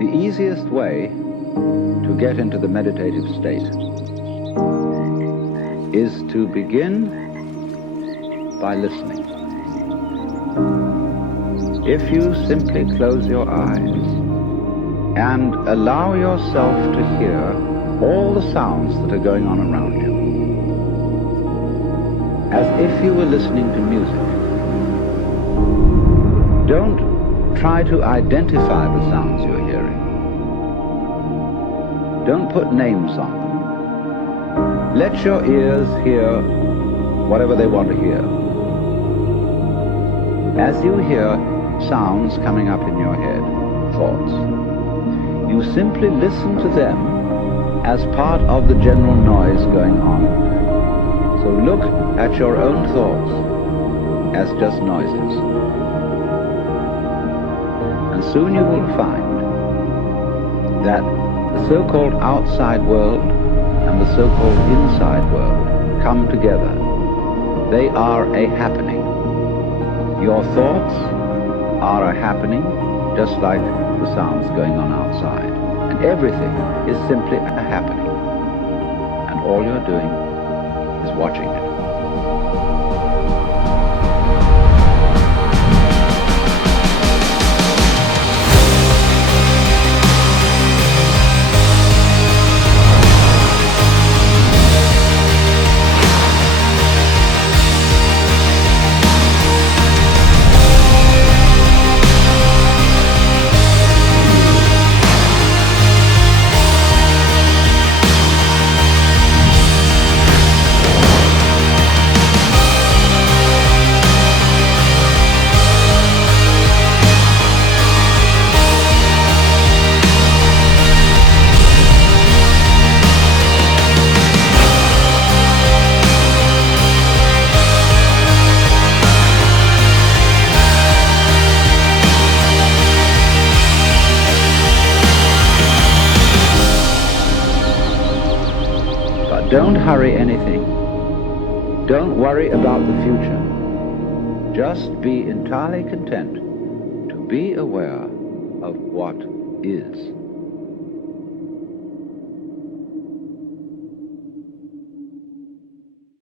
The easiest way to get into the meditative state is to begin by listening. If you simply close your eyes and allow yourself to hear all the sounds that are going on around you, as if you were listening to music, don't try to identify the sounds you're hearing. Don't put names on them. Let your ears hear whatever they want to hear. As you hear sounds coming up in your head, thoughts, you simply listen to them as part of the general noise going on. So look at your own thoughts as just noises. And soon you will find that the so-called outside world and the so-called inside world come together. They are a happening. Your thoughts are a happening, just like the sounds going on outside. And everything is simply a happening. And all you're doing is watching it. Don't hurry anything. Don't worry about the future. Just be entirely content to be aware of what is.